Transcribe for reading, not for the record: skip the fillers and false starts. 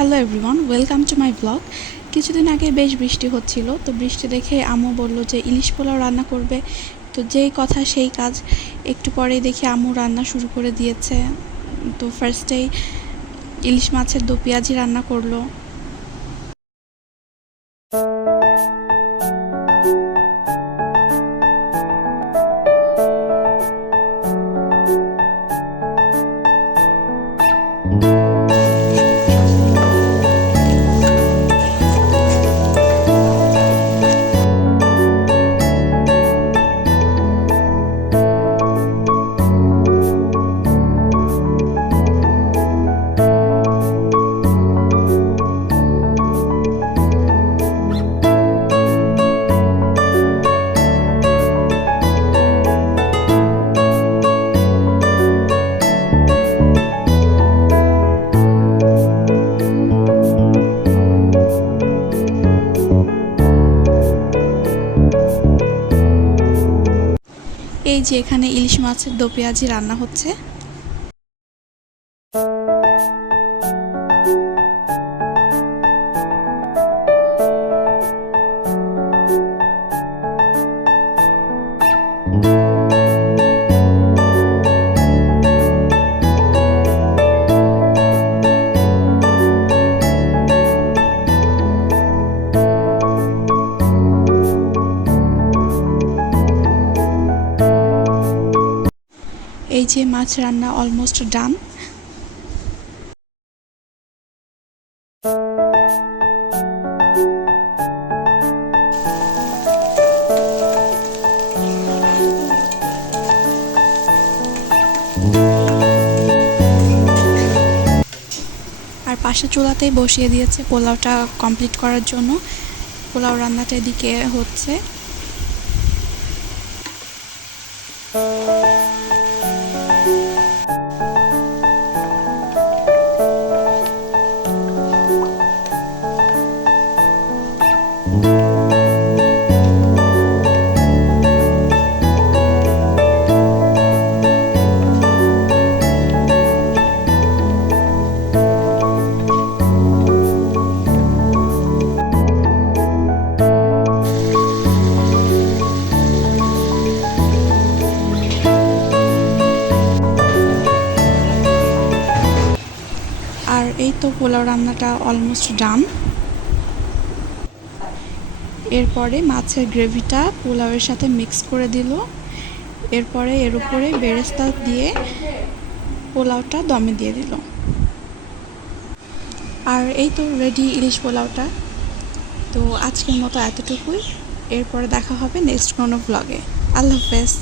Hello everyone, welcome to my blog. কিছুদিন আগে বেশ বৃষ্টি হচ্ছিল, তো বৃষ্টি দেখে আম্মু বলল যে ইলিশ পোলাও রান্না করবে। তো যেই কথা সেই কাজ, একটু পরেই দেখি আম্মু রান্না শুরু করে দিয়েছে। তো ফার্স্টেই ইলিশ মাছের দো পেঁয়াজি রান্না করলো। এই যে এখানে ইলিশ মাছের দো পেঁয়াজি রান্না হচ্ছে। এই যে মাছ রান্না অলমোস্ট ডান। আর পাশে চুলাতেই বসিয়ে দিয়েছে পোলাওটা কমপ্লিট করার জন্য। পোলাও রান্নাটা এদিকে হচ্ছে। আর এই তো পোলাও রান্নাটা অলমোস্ট ডান। এরপরে মাছের গ্রেভিটা পোলাওয়ের সাথে মিক্স করে দিল। এরপরে এর উপরে বেরেস্তা দিয়ে পোলাওটা দমে দিয়ে দিল। আর এই তো রেডি ইলিশ পোলাওটা। তো আজকের মতো এতটুকুই। এরপরে দেখা হবে নেক্সট কোনো ব্লগে। আল্লাহ হাফেজ।